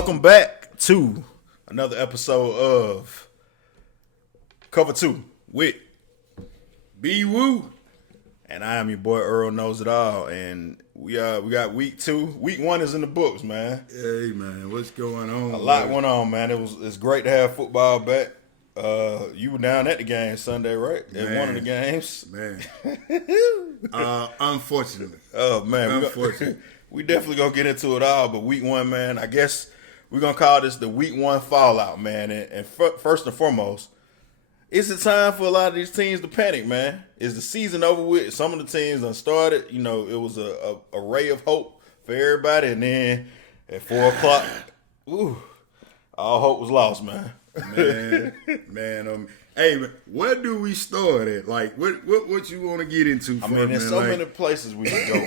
Welcome back to another episode of Cover 2 with B-Woo. And I am your boy Earl Knows It All. And we got week 2. Week 1 is in the books, man. Hey, man, what's going on? A lot went on, man. It's great to have football back. You were down at the game Sunday, right? At one of the games. Man. Unfortunately. Oh, man. Unfortunately. We definitely going to get into it all, but week 1, man, I guess we're going to call this the week 1 fallout, man. And first and foremost, is it time for a lot of these teams to panic, man? Is the season over with? Some of the teams done started. You know, it was a ray of hope for everybody. And then at 4 o'clock, all hope was lost, man. Man, hey, where do we start at? Like, what you want to get into? I mean, there's so many places we can go,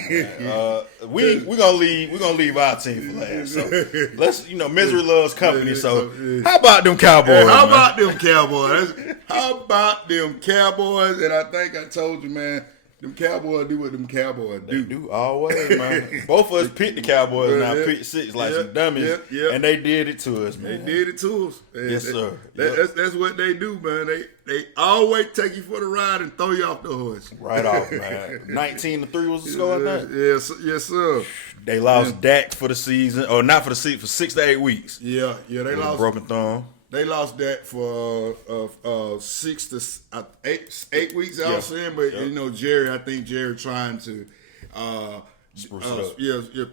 man. We're gonna leave our team for last. So let's, misery loves company. So how about them Cowboys? How about them Cowboys? How about them Cowboys? And I think I told you, man. Them Cowboys do what them Cowboys do. They do always, man. Both of us picked the Cowboys and I picked 6 like some dummies, and they did it to us, man. They did it to us. Yes, sir. That's what they do, man. They always take you for the ride and throw you off the horse. Right off, man. 19-3 was the score on that? Yes, sir. They lost Dak for the season, or not for the season, for 6 to 8 weeks. Yeah, they lost. Broken thumb. They lost that for 6 to 8 weeks. I was saying, but I think Jerry trying to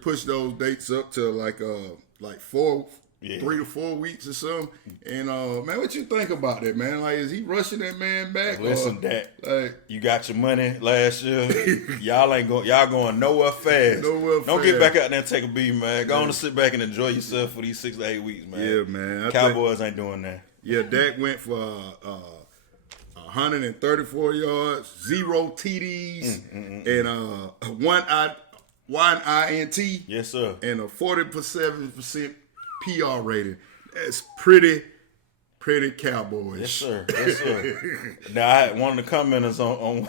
push those dates up to like 3 to 4 weeks or something. And man, what you think about that, man? Like, is he rushing that man back? Listen, Dak, you got your money last year. Y'all going nowhere fast. Don't get back out there and take a beat, man. Go on and sit back and enjoy yourself for these 6 to 8 weeks, man. Yeah, man. Cowboys ain't doing that. Yeah, Dak went for 134 yards, 0 TDs, and one INT. Yes, sir. And a 47% PR rating. That's pretty Cowboys. Yes, sir. Yes, sir. Now, I had one of the commenters on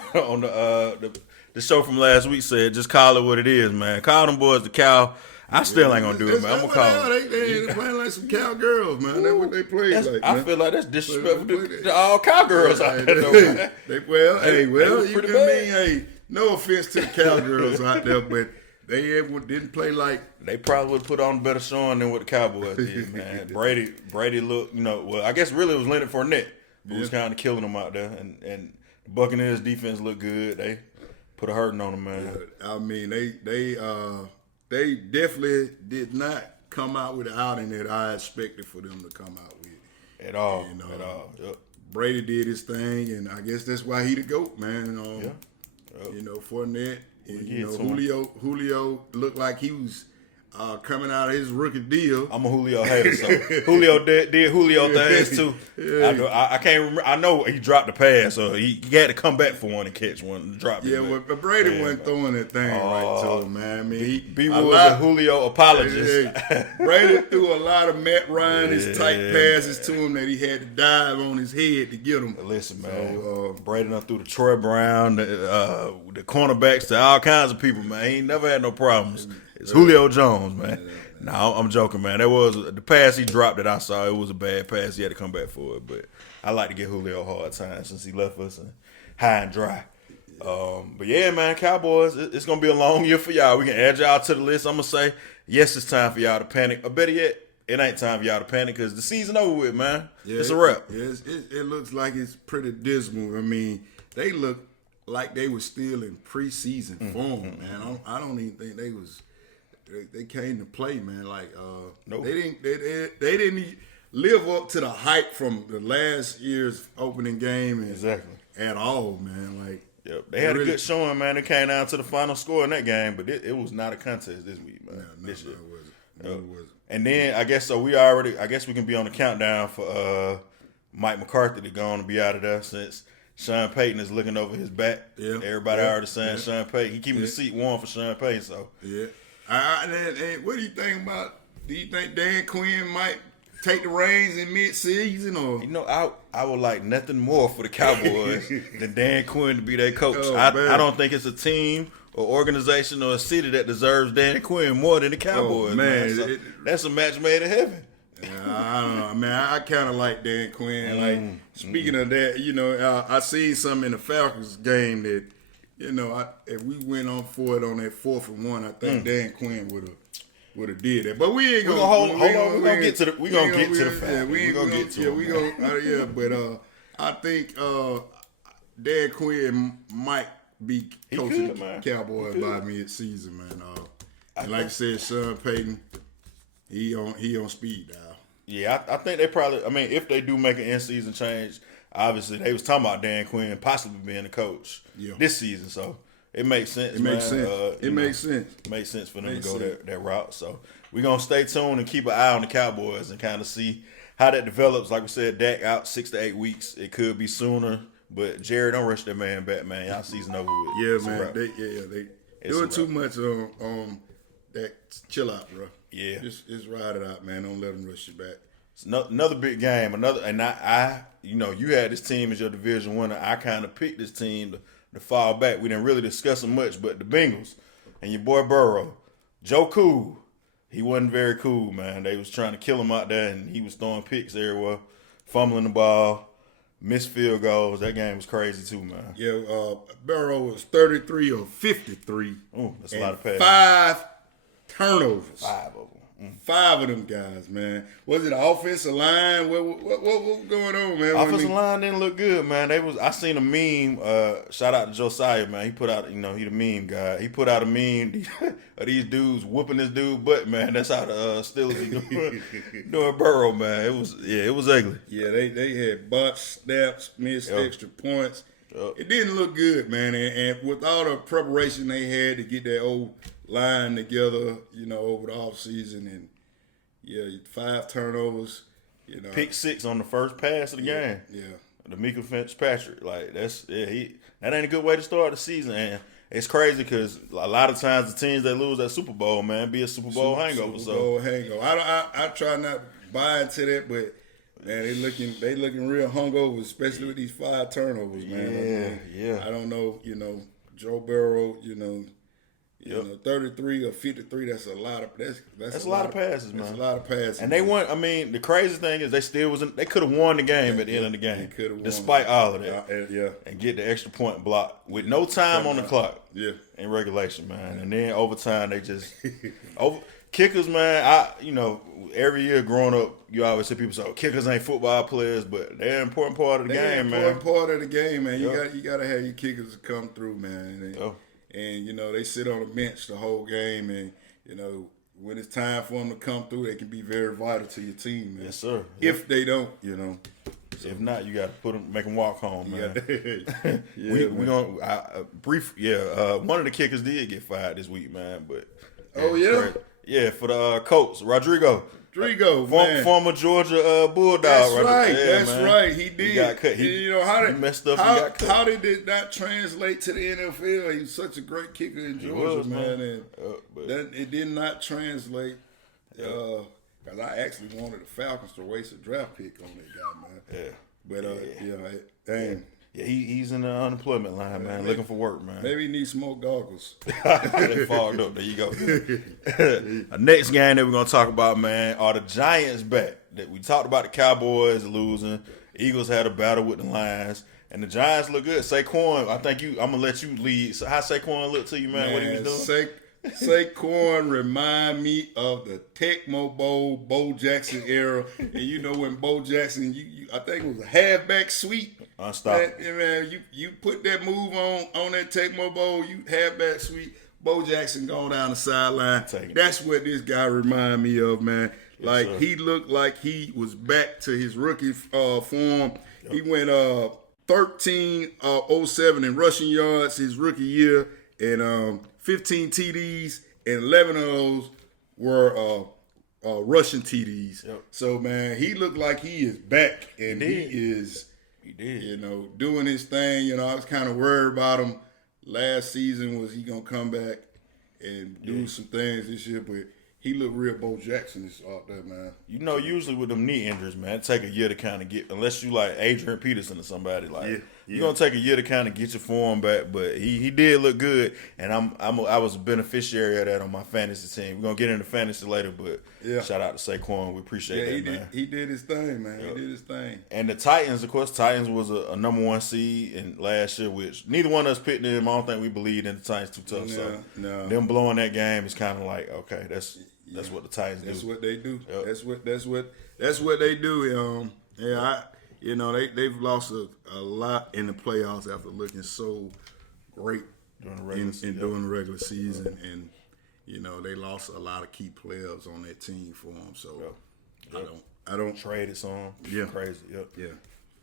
the show from last week said, just call it what it is, man. Call them boys the cow. I still ain't gonna do it, man. I'm gonna call them. They playing like some cowgirls, man. That's what they play like. I feel like that's disrespectful to all cowgirls out there, though, man. You can mean, no offense to the cowgirls out there, but they didn't play like. They probably would put on a better showing than what the Cowboys did, man. Brady looked, well, I guess really it was Leonard Fournette who was kind of killing them out there, and the Buccaneers defense looked good. They put a hurting on them, man. I mean, they definitely did not come out with the outing that I expected for them to come out with. At all. At all. Yep. Brady did his thing, and I guess that's why he the GOAT, man. Fournette. And, Julio looked like he was coming out of his rookie deal. I'm a Julio hater, so Julio did Julio things too. Yeah. I can't remember. I know he dropped the pass, so he had to come back for one and catch one and drop it. Yeah, but Brady wasn't throwing that thing right to him, man. I mean, B was a Julio apologist. Brady threw a lot of Matt Ryan, his tight passes to him that he had to dive on his head to get him. Listen, man, Brady done threw the Troy Brown, the cornerbacks to all kinds of people, man. He ain't never had no problems. It's Julio Jones, man. No, I'm joking, man. That was the pass he dropped that I saw. It was a bad pass. He had to come back for it. But I like to give Julio a hard time since he left us high and dry. But yeah, man, Cowboys, it's going to be a long year for y'all. We can add y'all to the list. I'm going to say, yes, it's time for y'all to panic. Or better yet, it ain't time for y'all to panic because the season over with, man. Yeah, it's a wrap. It looks like it's pretty dismal. I mean, they look like they were still in preseason form, man. I don't even think they was. They came to play, man. Like, nope. They didn't live up to the hype from the last year's opening game. At all, man. Like, yep. They had a good showing, man. They came down to the final score in that game, but it was not a contest this week, man. This year. It wasn't. And then I guess we can be on the countdown for Mike McCarthy to go on and be out of there since Sean Payton is looking over his back. Yeah. Everybody already saying Sean Payton. He keeping the seat warm for Sean Payton, so yeah. What do you think about? Do you think Dan Quinn might take the reins in mid-season, or I would like nothing more for the Cowboys than Dan Quinn to be their coach. I don't think it's a team or organization or a city that deserves Dan Quinn more than the Cowboys. Man, so that's a match made in heaven. I don't know, man. I kind of like Dan Quinn. Like speaking of that, I seen something in the Falcons game that, if we went on for it on that 4th and 1, I think Dan Quinn would have did that. But we ain't gonna hold on. We're gonna get to the Falcons. But I think Dan Quinn might be coaching the Cowboys by mid-season, man. And like I said, Sean Payton, he on speed dial. Yeah, I think they probably. I mean, if they do make an in-season change, obviously they was talking about Dan Quinn possibly being the coach this season, so it makes sense. It makes sense. It makes sense for them to go that route. So we're gonna stay tuned and keep an eye on the Cowboys and kind of see how that develops. Like we said, Dak out 6 to 8 weeks. It could be sooner, but Jerry, don't rush that man back, man. Y'all season over with. Yeah, man. They doing too much on that. Chill out, bro. Yeah, just ride it out, man. Don't let them rush you back. It's another big game. I you had this team as your division winner. I kind of picked this team to fall back. We didn't really discuss them much, but the Bengals and your boy Burrow, Joe Cool, he wasn't very cool, man. They was trying to kill him out there, and he was throwing picks everywhere, fumbling the ball, missed field goals. That game was crazy too, man. Yeah, Burrow was 33 or 53. Ooh, that's a lot of passes. 5 turnovers. 5 of them. 5 of them guys, man. Was it the offensive line? What was going on, man? Offensive line didn't look good, man. I seen a meme. Shout out to Josiah, man. He put out, he the meme guy. He put out a meme of these dudes whooping this dude butt, man. That's how the Steelers doing Burrow, man. It was ugly. Yeah, they had butts, snaps, missed extra points. It didn't look good, man. And with all the preparation they had to get that old line together, over the offseason, and 5 turnovers, Pick 6 on the first pass of the game. Yeah. The Mika Fitzpatrick, like that ain't a good way to start the season, and it's crazy because a lot of times the teams that lose that Super Bowl, man, be a Super Bowl hangover. Super Bowl hangover. I try not to buy into that, but man, they looking real hungover, especially with these 5 turnovers, man. Yeah. I don't know, Joe Burrow, 33 or 53. That's a lot of that's a lot of passes, man. That's a lot of passes. And they won. I mean, the crazy thing is they still wasn't. They could have won the game at the end of the game, despite all of that. And get the extra point block with no time on the clock. Yeah, in regulation, man. And then overtime, they just kickers, man. Every year growing up, you always see people say, kickers ain't football players, but they're an important part of the game, man. Important part of the game, man. You got to have your kickers come through, man. And they sit on the bench the whole game, and when it's time for them to come through, they can be very vital to your team, man. Yes, sir. If they don't, So, if not, you got to make them walk home, man. We gonna one of the kickers did get fired this week, man. But for the Colts, Rodrigo, man. Former Georgia Bulldog. That's right. Right. Yeah, that's man. right. He did. He got cut. He messed up. How, he got cut. How did it not translate to the NFL? He was such a great kicker in Georgia, man. And it did not translate. Because I actually wanted the Falcons to waste a draft pick on that guy, man. Yeah. But damn. Yeah, he's in the unemployment line, man. Looking for work, man. Maybe he needs some more goggles. They fogged up. There you go. The next game that we're going to talk about, man, are the Giants back. We talked about the Cowboys losing. Eagles had a battle with the Lions. And the Giants look good. Saquon, I'm going to let you lead. So how Saquon look to you, man? What he was doing? Saquon remind me of the Tecmo Bowl, Bo Jackson era. And when Bo Jackson, I think it was a halfback sweep. Unstoppable. Man, you put that move on that Tecmo Bowl, you halfback sweep, Bo Jackson going down the sideline. That's what this guy remind me of, man. Like, he looked like he was back to his rookie form. Yep. He went 13-07 in rushing yards his rookie year, and 15 TDs, and 11 of those were rushing TDs. Yep. So, man, he looked like he is back, and he is doing his thing. I was kind of worried about him last season. Was he going to come back and do some things this year? But he looked real Bo Jackson out there, man. Usually with them knee injuries, man, it take a year to kind of get, unless you like Adrian Peterson or somebody. You're gonna take a year to kind of get your form back, but he did look good, and I was a beneficiary of that on my fantasy team. We're gonna get into fantasy later, but shout out to Saquon. We appreciate that, man. He did his thing, man. He did his thing. And the Titans, of course, Titans was a number 1 seed in last year, which neither one of us picked them. I don't think we believed in the Titans too tough. So them blowing that game is kind of like, okay, that's what the Titans do. That's what they do. Yep. That's what they do. They've lost a lot in the playoffs after looking so great during the regular season, and they lost a lot of key players on that team for them. So I don't traded some. Yeah, crazy. Yep. Yeah.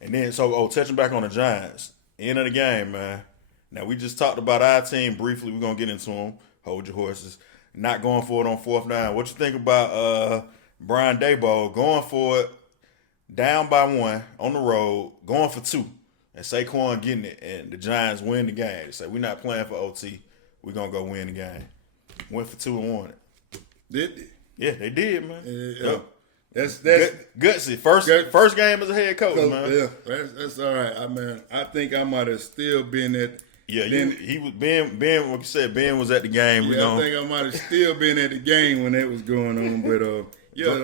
And then touching back on the Giants, end of the game, man. Now we just talked about our team briefly. We're gonna get into them. Hold your horses. Not going for it on 4th down. What you think about Brian Daboll going for it, down by 1 on the road, going for 2, and Saquon getting it, and the Giants win the game? They say, we're not playing for OT. We're going to go win the game. Went for 2 and won it. Did they? Yeah, they did, man. Yeah. That's gutsy. First game as a head coach, man. Yeah, that's all right. I think I might have still been at. Yeah, he was Ben. Like you said, Ben was at the game. I think I might have still been at the game when that was going on. But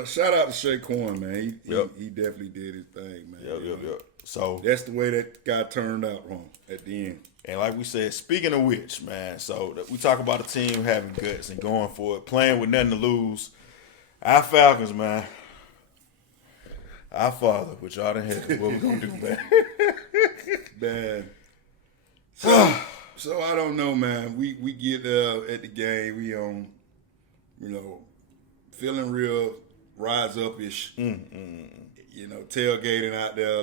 shout out to Saquon, man. He definitely did his thing, man. Yep. So that's the way that guy turned out wrong at the end. And like we said, speaking of which, man, so we talk about a team having guts and going for it, playing with nothing to lose. Our Falcons, man. Our father, which y'all done had, what we gonna do, man? Man. So I don't know, man. We get at the game, we feeling real rise up-ish. Tailgating out there.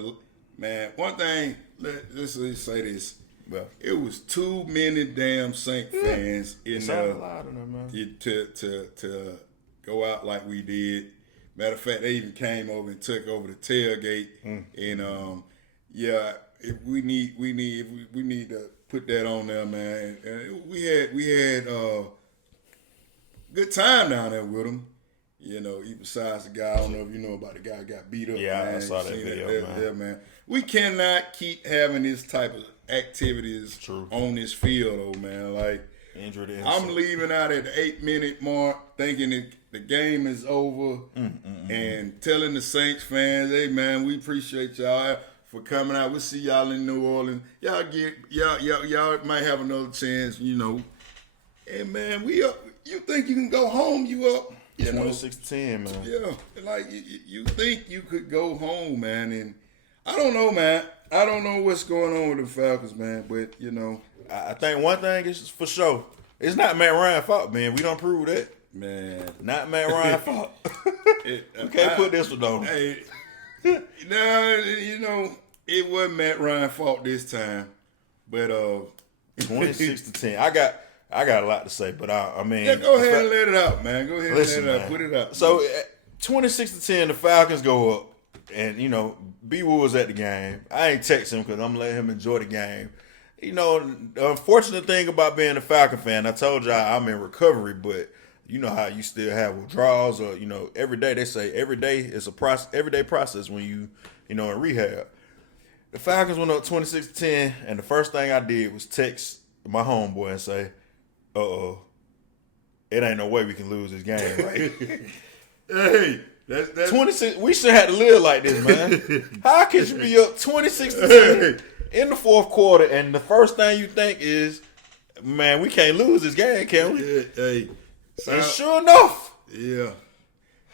Man, one thing, let's say this. Well, it was too many damn Saint fans in there man. To go out like we did. Matter of fact, they even came over and took over the tailgate. And we need to put that on there, man. And we had good time down there with them. Besides the guy, I don't know if you know about the guy who got beat up. Yeah, man. I saw that video, man. We cannot keep having this type of activities on this field, man. Like, I'm leaving out at the 8-minute mark thinking the game is over and telling the Saints fans, hey, man, we appreciate y'all for coming out. We'll see y'all in New Orleans. Y'all might have another chance, And, man, we up. You think you can go home, you up. 26-10, man. Yeah, like you think you could go home, man, and I don't know, man. I don't know what's going on with the Falcons, man, but I think one thing is for sure. It's not Matt Ryan's fault, man. We don't prove that. Man. Not Matt Ryan's fault. We can't put this one on him. Hey, no, it wasn't Matt Ryan's fault this time. But 26-10. I got a lot to say, but I mean, go ahead and let it out, man. Go ahead and let it out. Put it out. So 26-10, the Falcons go up, and B Wood's at the game. I ain't text him because I'm letting him enjoy the game. The unfortunate thing about being a Falcon fan, I told y'all I'm in recovery, but you know how you still have withdrawals, or every day they say every day is a process, everyday process when you in rehab. The Falcons went up 26-10, and the first thing I did was text my homeboy and say, it ain't no way we can lose this game, right? Hey, that's 26. We should have to live like this, man. How could you be up 26-10 in the fourth quarter, and the first thing you think is, man, we can't lose this game, can we? Hey, and sure enough, yeah.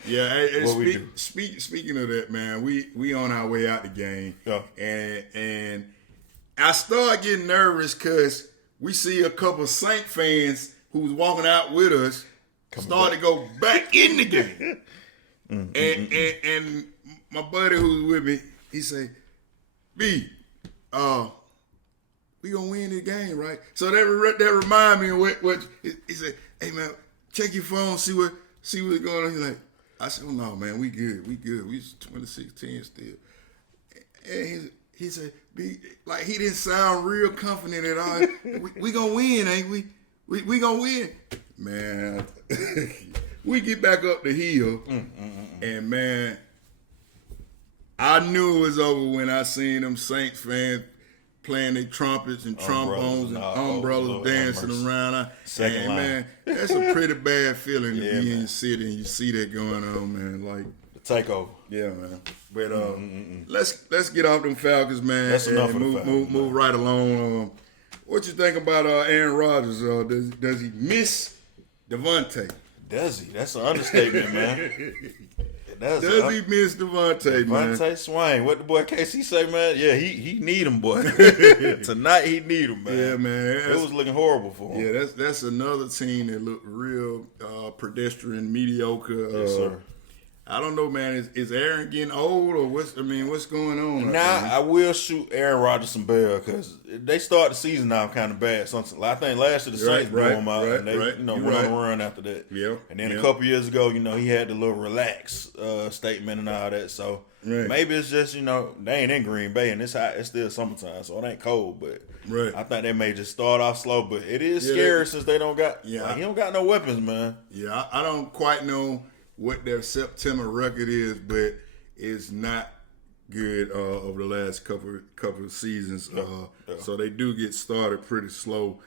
Hey, what we do? Speaking of that, man, we on our way out the game, yeah. and I start getting nervous because we see a couple of Saint fans who was walking out with us start to go back in the game. And my buddy who's with me, he say, B, we gonna win the game, right? So that remind me of what he said, hey man, check your phone, see what's going on. He's like, I said, oh no, man, we good. We 26-10 still. And he said, like he didn't sound real confident at all. we gonna win, ain't we? We gonna win, man. We get back up the hill, and man, I knew it was over when I seen them Saints fans playing their trumpets and trombones and umbrellas Lord dancing around. Second line. Man, that's a pretty bad feeling to be in your city and you see that going on, man. Like the takeover. Yeah, man. But let's get off them Falcons, man. That's enough and of the Falcons, move right along. What you think about Aaron Rodgers? Does he miss Devontae? Does he? That's an understatement, man. Does he miss Devontae, man? Devontae Swain. What the boy KC say, man? Yeah, he need him, boy. Tonight he need him, man. Yeah, man. It was looking horrible for him. Yeah, that's another team that looked real pedestrian, mediocre. Yes, sir. I don't know, man. Is Aaron getting old or what's going on? I will shoot Aaron Rodgers some bell because they start the season out kind of bad. I think last year the Saints blew him out and they went on a run after that. Yeah. And then a couple years ago, he had the little relax statement and all that. So maybe it's just they ain't in Green Bay and it's hot. It's still summertime, so it ain't cold. But I think they may just start off slow. But it is scary since they don't got. he don't got no weapons, man. Yeah, I don't quite know what their September record is, but it's not good over the last couple of seasons. So they do get started pretty slow.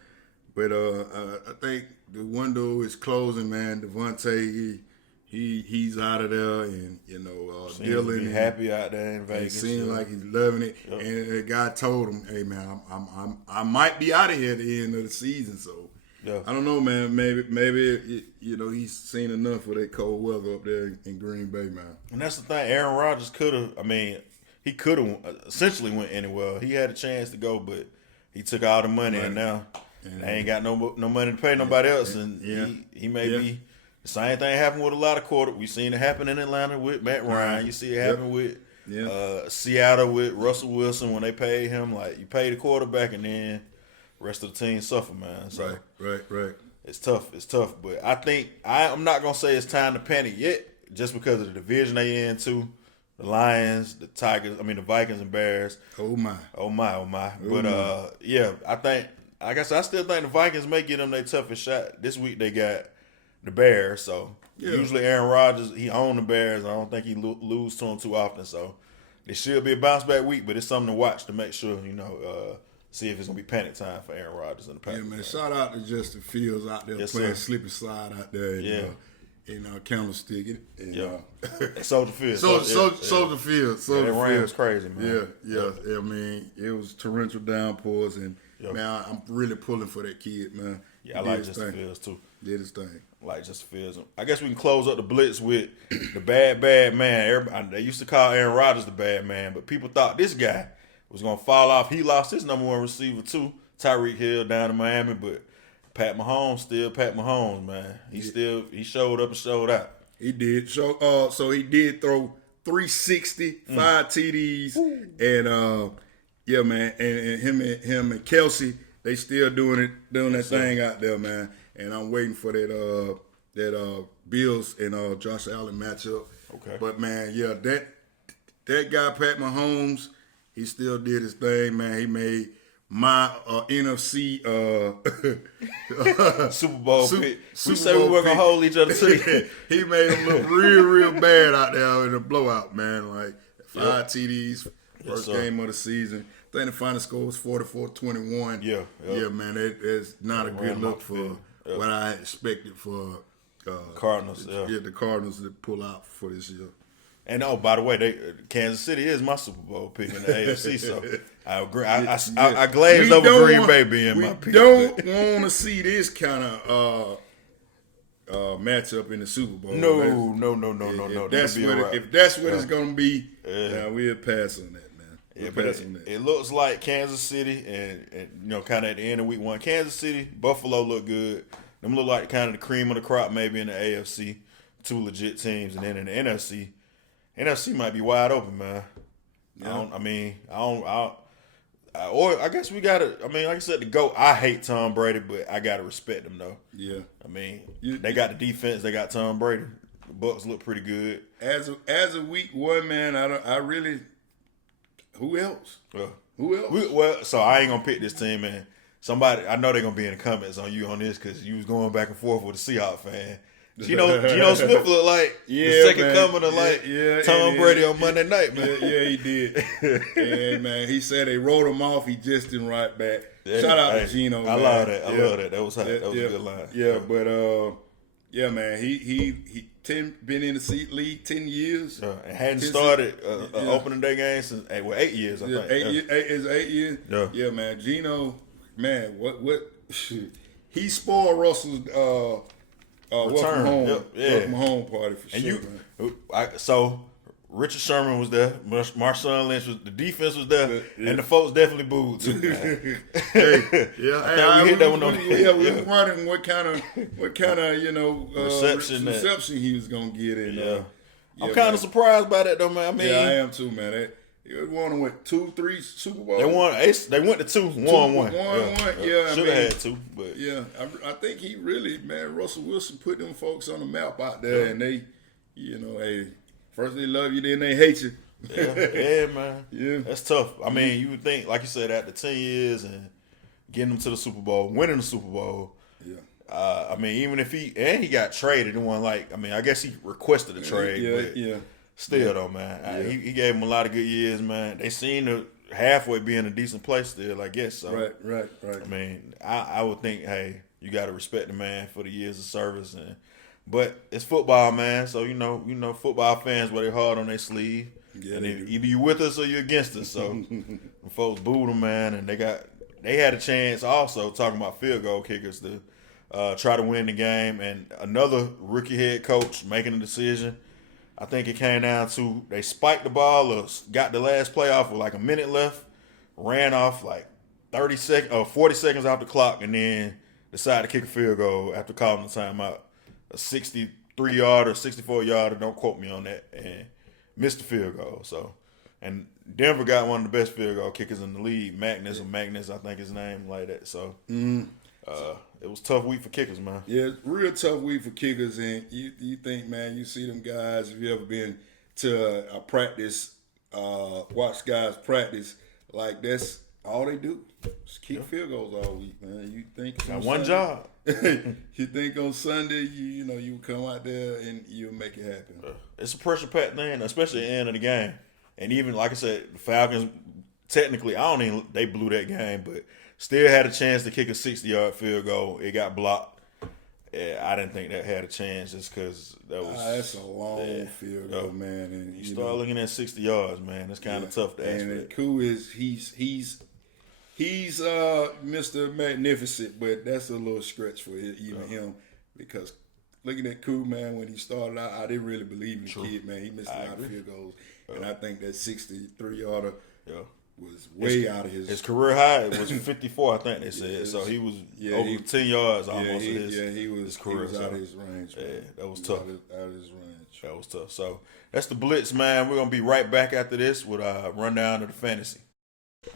But I think the window is closing, man. Devontae, he's out of there, and Dylan be happy out there in Vegas. It seems like he's loving it. Yep. And the guy told him, "Hey, man, I might be out of here at the end of the season." So. Yeah. I don't know, man. Maybe he's seen enough of that cold weather up there in Green Bay, man. And that's the thing. Aaron Rodgers he could have essentially went anywhere. He had a chance to go, but he took all the money, and now they ain't got no money to pay nobody else. And he may be the same thing happened with a lot of quarterbacks. We seen it happen in Atlanta with Matt Ryan. You see it happen with Seattle with Russell Wilson when they paid him. Like you pay the quarterback, and then rest of the team suffer, man. So right. It's tough. But I think I'm not gonna say it's time to panic yet, just because of the division they in too. The Lions, the Tigers, the Vikings and Bears. Oh my. But I think, like I said, I still think the Vikings may get them their toughest shot. This week they got the Bears, so usually Aaron Rodgers, he owned the Bears. I don't think he lose to them too often, so it should be a bounce back week. But it's something to watch to make sure see if it's gonna be panic time for Aaron Rodgers in the Packers. Yeah, man. Shout out to Justin Fields out there playing slippery slide out there. In Candlestick. Soldier Field. Soldier Field. That rain was crazy, man. Yeah. It was torrential downpours, and man, I'm really pulling for that kid, man. Yeah, I like Justin Fields too. Did his thing. I like Justin Fields. I guess we can close up the blitz with the bad man. They used to call Aaron Rodgers the bad man, but people thought this guy was going to fall off. He lost his number one receiver, too, Tyreek Hill down in Miami. But Pat Mahomes, man. He showed up and showed out. He did. So he did throw 360, 5 TDs. And, man. And him and Kelsey, they still doing that thing out there, man. And I'm waiting for that Bills and Josh Allen matchup. Okay. But, man, that guy, Pat Mahomes, he still did his thing, man. He made my NFC Super Bowl pick. We say we weren't going to hold each other to it. He made him look real bad out there in the blowout, man. Like 5 TDs, first game of the season. I think the final score was 44-21. Yeah, man. It's not a good look for what I expected for Cardinals. The Cardinals to pull out for this year. And by the way, Kansas City is my Super Bowl pick in the AFC, so I agree. I glazed over Green Bay being my pick. We don't want to see this kind of matchup in the Super Bowl. No. If that's what it's going to be, we'll pass on that, man. It looks like Kansas City, and kind of at the end of week 1, Kansas City, Buffalo look good. Them look like kind of the cream of the crop, maybe in the AFC. 2 legit teams, and then in the NFC might be wide open, man. Yeah. I guess we gotta. Like I said, the GOAT. I hate Tom Brady, but I gotta respect him though. Yeah. They got the defense. They got Tom Brady. The Bucs look pretty good. As a week 1, man, I really. Who else? Who else? So I ain't gonna pick this team, man. Somebody, I know they're gonna be in the comments on you on this because you was going back and forth with a Seahawks fan. Geno Smith looked like the second coming of Tom Brady on Monday night, man. Yeah, he did. And man, he said they wrote him off. He just didn't write back. Shout out to Geno. I love that. I love that. That was hot. That was a good line. Yeah, but yeah, man, he been in the league 10 years. And hadn't started opening day game since 8 years. I think 8 years. Yeah, man, Geno, man, what he spoiled Russell's welcome home party for and sure. So Richard Sherman was there, Marshawn Lynch was. The defense was there, and the folks definitely booed too. We hit that one on. We were wondering what kind of reception he was gonna get. And I'm kind of surprised by that though, man. I mean, I am too, man. They won 2, 3 Super Bowls. They went to 2, won one. Yeah, should have had 2, but I think he really, man, Russell Wilson put them folks on the map out there, and they, hey, first they love you, then they hate you. Yeah, man. Yeah, that's tough. I mean, you would think, like you said, after 10 years and getting them to the Super Bowl, winning the Super Bowl. Yeah. I mean, even if he got traded, it wasn't I guess he requested a trade. But still, though, man, he gave him a lot of good years, man. They seem to halfway be in a decent place still, I guess. So, right. I mean, I would think, hey, you got to respect the man for the years of service, but it's football, man. So football fans wear their heart on their sleeve, and either you with us or you against us. So, when folks booed them, man, and they had a chance also talking about field goal kickers to try to win the game, and another rookie head coach making a decision. I think it came down to they spiked the ball or got the last play off with like a minute left, ran off like 40 seconds off the clock, and then decided to kick a field goal after calling the timeout. A 63-yarder, 64-yarder, don't quote me on that, and missed the field goal. So, and Denver got one of the best field goal kickers in the league, Magnus, I think his name, like that. So, it was a tough week for kickers, man. Yeah, real tough week for kickers. And you think, man, you see them guys, if you ever been to a practice, watch guys practice, like that's all they do. Just kick field goals all week, man. You think got one job. You think on Sunday, you come out there and you'll make it happen. It's a pressure-packed thing, especially at the end of the game. And even, like I said, the Falcons, technically, they blew that game, but still had a chance to kick a 60-yard field goal. It got blocked. Yeah, I didn't think that had a chance just because that was. That's a long field goal, man. And you start looking at 60 yards, man. It's kind of tough to ask. And Koo is he's Mr. Magnificent, but that's a little stretch for even him because looking at Koo, man, when he started out, I didn't really believe in the kid, man. He missed a lot of field goals, and I think that 63-yarder. Was way out of his career high. It was 54, I think they said. So he was over 10 yards almost. His career was out of his range. Man. Yeah, that was tough. Out of his range. That was tough. So that's the Blitz, man. We're gonna be right back after this with a rundown of the fantasy.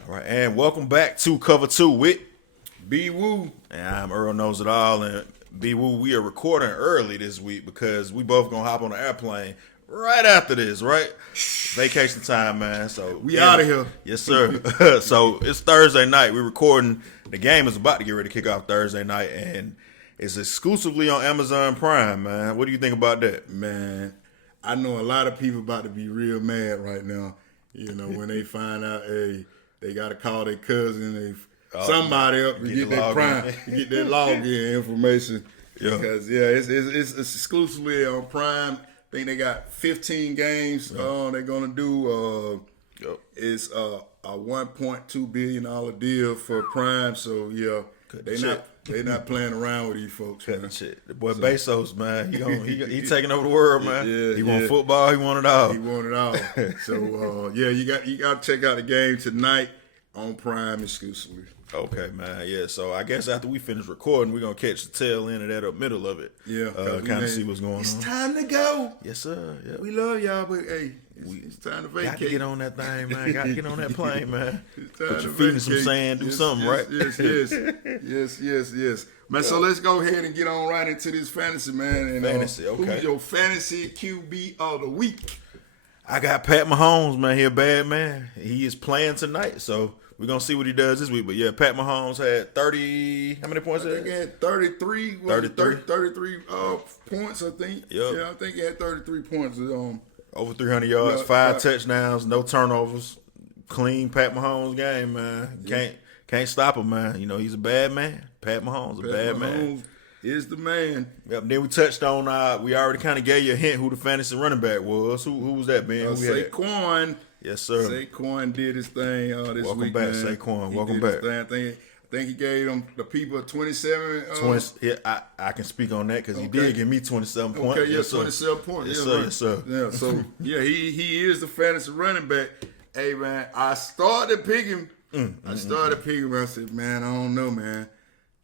All right, and welcome back to Cover 2 with B Woo. And I'm Earl Knows It All, and B Woo. We are recording early this week because we both gonna hop on an airplane right after this, right? Vacation time, man. So we out of here. Yes, sir. So it's Thursday night. We're recording. The game is about to get ready to kick off Thursday night, and it's exclusively on Amazon Prime, man. What do you think about that? Man, I know a lot of people about to be real mad right now. When they find out, hey, they got to call their cousin, somebody up to get their Prime, get their login information. Because it's exclusively on Prime. I think they got 15 games they're gonna do. It's a $1.2 billion deal for Prime. So they're not playing around with these folks. Man. Shit. The boy Bezos, man, he taking over the world, man. He want football. He want it all. So you got to check out the game tonight on Prime exclusively. Okay, man. Yeah, so I guess after we finish recording, we're going to catch the tail end of that up middle of it. Yeah. Kind of see what's going on. It's time to go. Yes, sir. Yeah. We love y'all, but hey, it's time to vacate. Got to get on that thing, man. Got to get on that plane, man. Put your feet in some sand. Do something, right? Yes. Man, so let's go ahead and get on right into this fantasy, man. And, fantasy, okay. Who's your fantasy QB of the week? I got Pat Mahomes, man. He a bad man. He is playing tonight, so we're going to see what he does this week. But, yeah, Pat Mahomes had 30 – how many points? I think he had 33. 33 points, I think. Yep. Yeah, I think he had 33 points. Over 300 yards, 5 touchdowns, no turnovers. Clean Pat Mahomes game, man. Can't stop him, man. You know, he's a bad man. Pat Mahomes, a bad man. Is the man. Yep. Then we touched on. We already kind of gave you a hint who the fantasy running back was. Who was that, Ben? Saquon. Yes, sir. Saquon did his thing this Welcome week. back, man. Saquon. He Welcome did back. His thing. I think he gave them the people 27. 20. Yeah, I can speak on that because he did give me 27 points. Okay, yeah, yes, 27 points. Yes, yeah, sir. right. Yes, sir. Yeah, so yeah, he is the fantasy running back. Hey man, I started picking. I said, man, I don't know, man.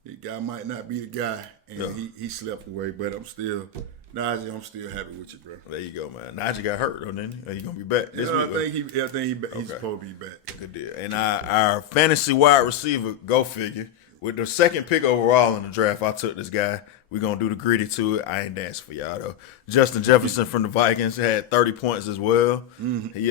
The guy might not be the guy, and he slept away. But I'm still, Najee, I'm still happy with you, bro. There you go, man. Najee got hurt, though, didn't he? He gonna be back this week? I think he's supposed to be back. Good deal. And our fantasy wide receiver, go figure, with the second pick overall in the draft, I took this guy. We're going to do the gritty to it. I ain't dancing for y'all, though. Justin Jefferson from the Vikings had 30 points as well. He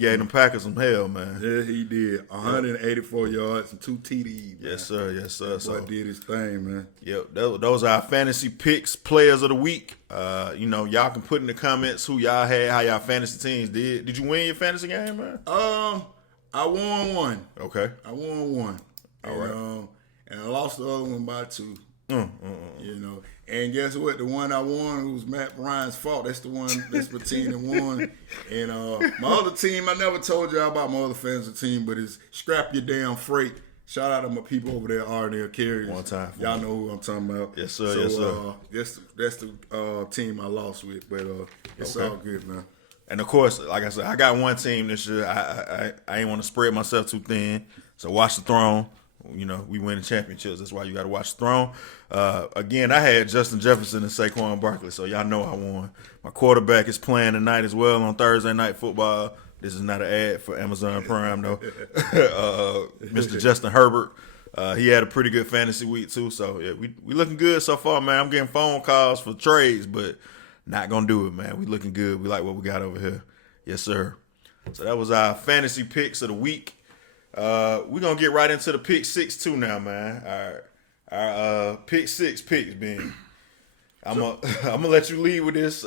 gave them Packers some hell, man. Yeah, he did. 184 yards and 2 TDs. Man. Yes, sir. Yes, sir. That boy did his thing, man. Yep. Those are our fantasy picks, players of the week. Y'all can put in the comments who y'all had, how y'all fantasy teams did. Did you win your fantasy game, man? I won one. Okay. I won one. All right. And I lost the other one by 2. And guess what? The one I won was Matt Ryan's fault. That's the one. That's my team that won. And my other team, I never told y'all about my other fantasy team, but it's Scrap Your Damn Freight. Shout out to my people over there, RDL Carriers. One time. Y'all know who I'm talking about. Yes, sir. So, yes, sir. That's the team I lost with, but it's all good, man. And of course, like I said, I got one team this year. I ain't want to spread myself too thin. So watch the throne. We winning championships. That's why you got to watch the throne. Again, I had Justin Jefferson and Saquon Barkley, so y'all know I won. My quarterback is playing tonight as well on Thursday Night Football. This is not an ad for Amazon Prime, though. Mr. Justin Herbert. He had a pretty good fantasy week, too. So, yeah, we looking good so far, man. I'm getting phone calls for trades, but not going to do it, man. We looking good. We like what we got over here. Yes, sir. So that was our fantasy picks of the week. We're going to get right into the pick 6 too now, man. Our pick 6 picks, Ben. I'm gonna let you lead with this.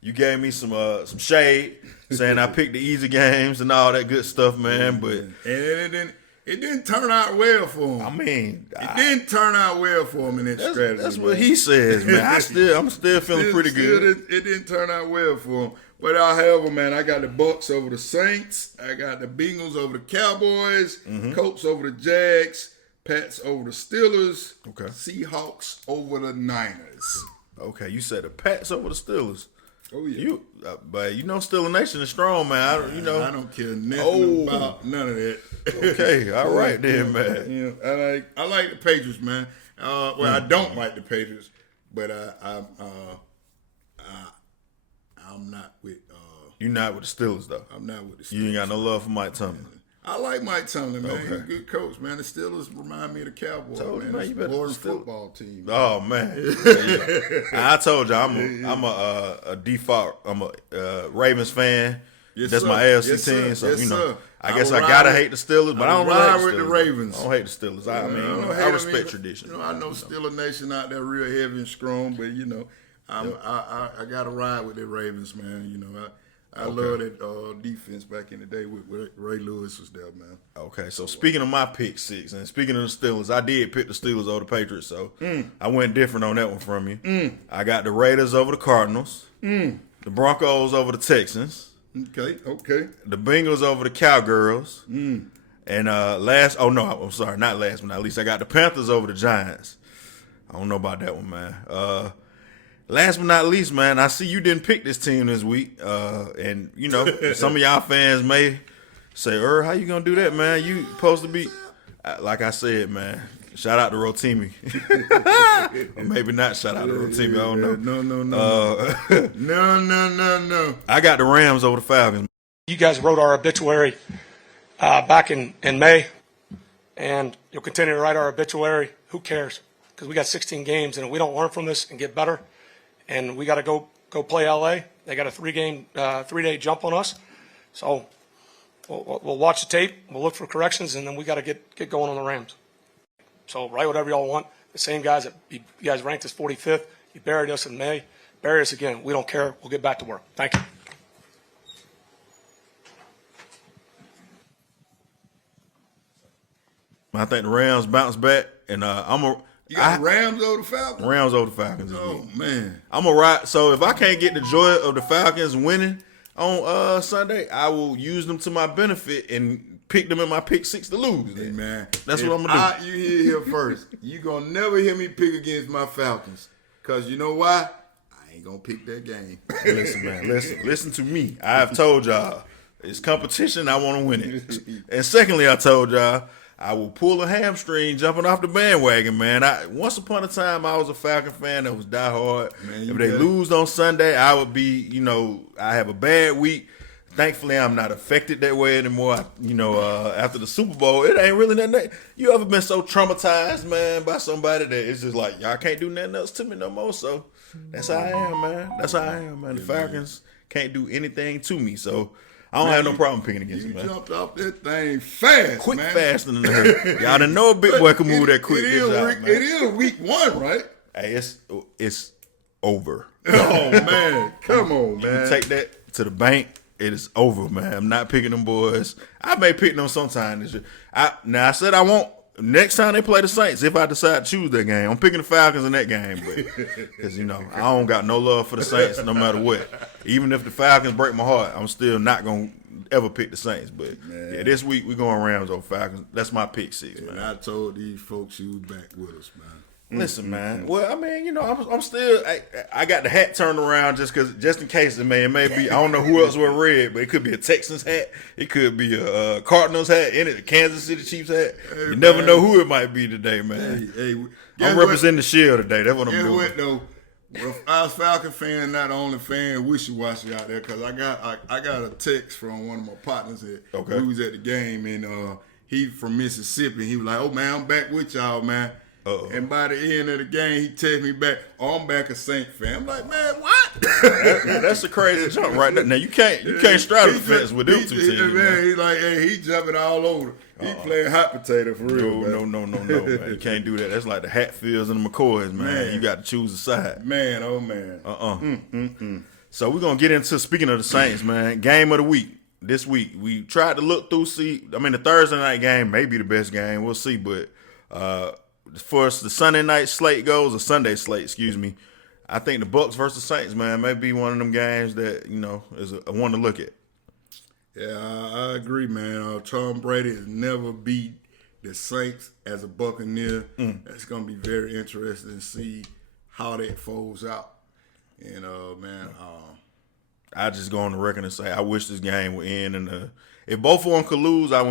You gave me some shade, saying I picked the easy games and all that good stuff, man. But it didn't turn out well for him. I mean, it didn't turn out well for him in that strategy. That's what he says, man. I'm still feeling pretty good. It didn't turn out well for him. But however, man, I got the Bucks over the Saints. I got the Bengals over the Cowboys. Colts over the Jags. Pats over the Steelers. Okay. Seahawks over the Niners. Okay, you said the Pats over the Steelers. Oh yeah. But Steeler Nation is strong, man. I don't care nothing about none of that. Okay, all right then, man. I like the Patriots, man. I don't like the Patriots, but I'm not with. You're not with the Steelers, though. I'm not with the Steelers. You ain't got no love for Mike Tomlin. I like Mike Tomlin, man. Okay. He's a good coach, man. The Steelers remind me of the Cowboys, man. You better boring football team. Oh man, I told you I'm a default. I'm a Ravens fan. Yes, That's sir. my AFC Yes, team. sir. So Yes, sir. I guess I gotta hate the Steelers, but I don't really hate with the Ravens. I don't hate the Steelers. I respect tradition. I know Steeler Nation out there real heavy and strong, but I gotta ride with the Ravens, man. I love that defense back in the day with Ray Lewis was there, man. Okay, so speaking of my pick 6, and speaking of the Steelers, I did pick the Steelers over the Patriots, so I went different on that one from you. I got the Raiders over the Cardinals, the Broncos over the Texans. Okay. The Bengals over the Cowgirls. And not last but not least, I got the Panthers over the Giants. I don't know about that one, man. Last but not least, man, I see you didn't pick this team this week. And, some of y'all fans may say, how you going to do that, man? You supposed to be, like I said, man, shout out to Rotimi. Or maybe not shout out to Rotimi, I don't know. No. I got the Rams over the Falcons. You guys wrote our obituary back in May, and you'll continue to write our obituary. Who cares? Because we got 16 games, and if we don't learn from this and get better, and we got to go play LA. They got a 3-day jump on us. So We'll watch the tape. We'll look for corrections, and then we got to get going on the Rams. So write whatever y'all want. The same guys that you guys ranked us 45th. You buried us in May. Bury us again. We don't care. We'll get back to work. Thank you. I think the Rams bounce back, and You got Rams over the Falcons? Rams over the Falcons. Oh, man. I'm a ride. So if I can't get the joy of the Falcons winning on Sunday, I will use them to my benefit and pick them in my pick six to lose. Hey, man. That's what I'm going to do. You hear here first. You going to never hear me pick against my Falcons. Because you know why? I ain't going to pick that game. Listen, man. Listen to me. I've told y'all, it's competition. I want to win it. And secondly, I told y'all, I will pull a hamstring jumping off the bandwagon, man. Once upon a time, I was a Falcon fan that was diehard. Man, if they lose on Sunday, I would be, I have a bad week. Thankfully, I'm not affected that way anymore. After the Super Bowl, it ain't really nothing. You ever been so traumatized, man, by somebody that it's just like, y'all can't do nothing else to me no more? So that's how I am, man. That's how I am, man. The Falcons can't do anything to me, so I don't have no problem picking against them, man. You jumped off that thing fast, quick, man. Faster than her. Y'all done know a big boy can move that quick. It is week 1, right? Hey, it's over. Oh, man. Come on, man. You take that to the bank. It is over, man. I'm not picking them boys. I may pick them sometime this year. I said I won't. Next time they play the Saints, if I decide to choose that game, I'm picking the Falcons in that game. Because, I don't got no love for the Saints no matter what. Even if the Falcons break my heart, I'm still not going to ever pick the Saints. But, yeah, this week we're going Rams over Falcons. That's my pick six, man. And I told these folks you was back with us, man. Listen, man. Well, I mean, I'm still. I got the hat turned around just in case it may be. I don't know who else wear red, but it could be a Texans hat. It could be a Cardinals hat. In it, a Kansas City Chiefs hat. Hey, you never know who it might be today, man. I'm representing the shield today. That's what I'm doing. What though? Well, I was Falcon fan, not only fan, wishy-washy out there, because I got a text from one of my partners who was at the game, and he from Mississippi. He was like, "Oh man, I'm back with y'all, man." Uh-oh. And by the end of the game, he texted me back, "Oh, I'm back a Saint fan." I'm like, "Man, what?" That's a crazy jump right there. Now you can't straddle the fence with them two teams. Man, he's like, hey, he jumping all over. He playing hot potato for real. No, man. You can't do that. That's like the Hatfields and the McCoys, man. You got to choose a side. Man, oh man. So we're gonna get into, speaking of the Saints, man. Game of the week this week. We tried to look through. The Thursday night game may be the best game. We'll see, but for us, the Sunday night slate goes, or Sunday slate, excuse me. I think the Bucs versus Saints, man, may be one of them games that is a one to look at. Yeah, I agree, man. Tom Brady has never beat the Saints as a Buccaneer. That's going to be very interesting to see how that folds out. And, I just go on the record and say I wish this game would end. And if both of them could lose, I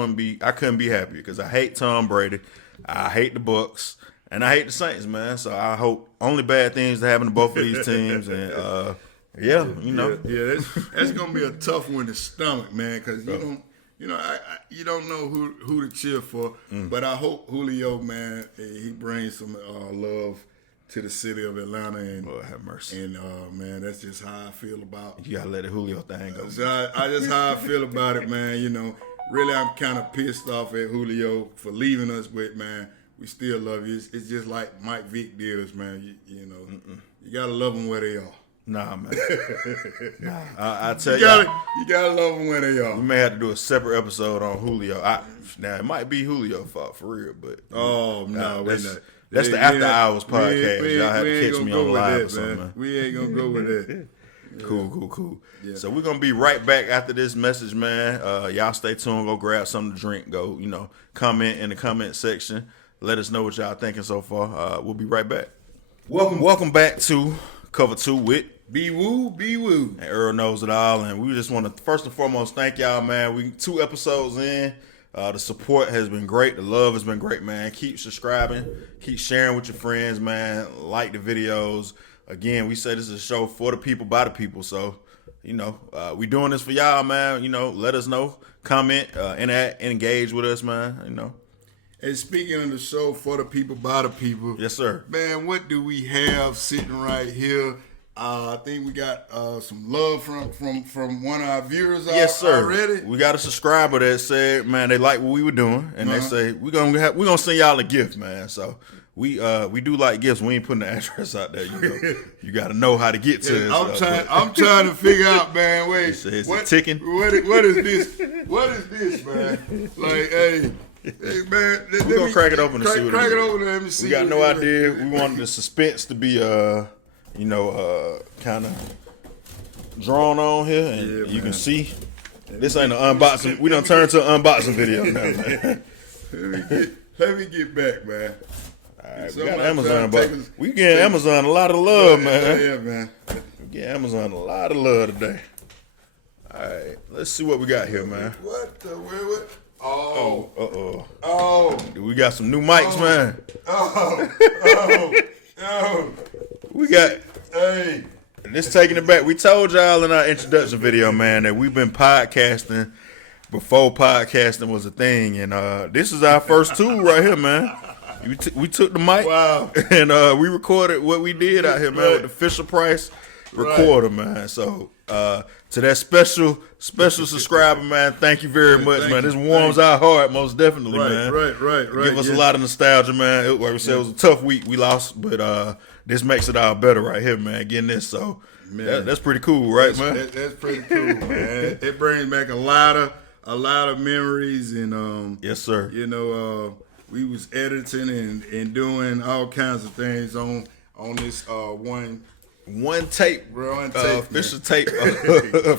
couldn't be happier because I hate Tom Brady, I hate the Bucs, and I hate the Saints, man. So I hope only bad things to happen to both of these teams. And that's gonna be a tough one to stomach, man, because you don't know who to cheer for. But I hope Julio, man, he brings some love to the city of Atlanta, and Lord have mercy. And man, that's just how I feel about. You gotta let the Julio thing go. So I just how I feel about it, man. Really, I'm kind of pissed off at Julio for leaving us, but man, we still love you. It's just like Mike Vick did us, man. You gotta love them where they are. Nah, man. I tell you, you gotta love them where they are. We may have to do a separate episode on Julio. Now it might be Julio's fault for real, but that's the After Hours podcast. Y'all have to catch me on live or something, man. We ain't gonna go with that. Cool. Yeah. So we're gonna be right back after this message, man. Y'all stay tuned. Go grab something to drink. Go, comment in the comment section. Let us know what y'all thinking so far. We'll be right back. Welcome back to Cover 2 with Be Woo. And Earl knows it all. And we just want to first and foremost thank y'all, man. We 2 episodes in. The support has been great. The love has been great, man. Keep subscribing. Keep sharing with your friends, man. Like the videos. Again, we say this is a show for the people, by the people. So, we doing this for y'all, man. Let us know. Comment, interact, engage with us, man. And speaking of the show for the people, by the people. Yes, sir. Man, what do we have sitting right here? I think we got some love from one of our viewers. Yes, sir. Already. We got a subscriber that said, man, they like what we were doing, and they say we're gonna send y'all a gift, man. So we do like gifts. We ain't putting the address out there. You got to know how to get to it. I'm trying to figure out, man. Wait, it's ticking. What is this? What is this, man? Like, hey, man, we're gonna crack it open and see what crack it it is. open. Let me see. We got no idea. We wanted the suspense to be kind of drawn on here, and you can see this ain't an unboxing. We done turned to an unboxing video now, man. Let me get back, man. All right, we got Amazon, but we getting Amazon a lot of love, man. Yeah, man. We getting Amazon a lot of love today. All right, let's see what we got here, man. What the what? Oh. Oh. We got some new mics, man. We got. Hey. This taking it back. We told y'all in our introduction video, man, that we've been podcasting before podcasting was a thing, and this is our first tool right here, man. We took the mic, wow, and we recorded what we did out here, man, with the Fisher Price recorder, man. So to that special subscriber, man, thank you very much, man. This warms our heart, most definitely, man. Right. Give us a lot of nostalgia, man. Like we said, it was a tough week we lost, but this makes it all better right here, man. Getting this, so that's pretty cool, right, man? That's pretty cool, man. It brings back a lot of memories, and yes, sir. You know, we was editing and doing all kinds of things on this one tape, Fisher tape,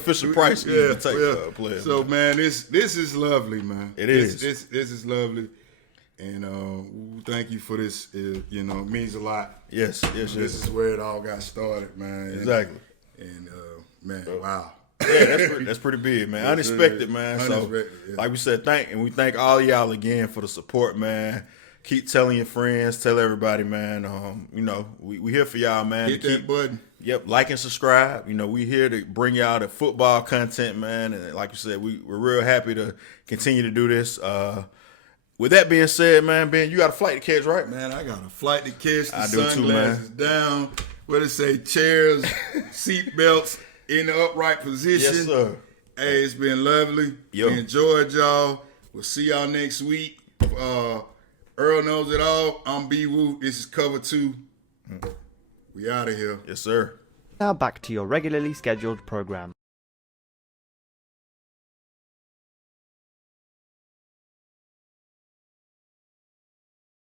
Fisher Price, tape player. So man, this is lovely, man. It is. This is lovely, and thank you for this. It means a lot. Yes. This is where it all got started, man. Exactly. And man, wow. Yeah, that's pretty big, man. Unexpected, man. So, like we said, we thank all y'all again for the support, man. Keep telling your friends, tell everybody, man. We here for y'all, man. Hit that button. Yep, like and subscribe. We here to bring y'all the football content, man. And like you said, we're real happy to continue to do this. With that being said, man, Ben, you got a flight to catch, right? Man, I got a flight to catch. I The do too, sunglasses down. What it say? Chairs, seat belts in the upright position. Yes, sir. Hey, it's been lovely. Yo. Enjoyed y'all. We'll see y'all next week. Earl knows it all. I'm B Woo. This is Cover 2. We out of here. Yes, sir. Now back to your regularly scheduled program.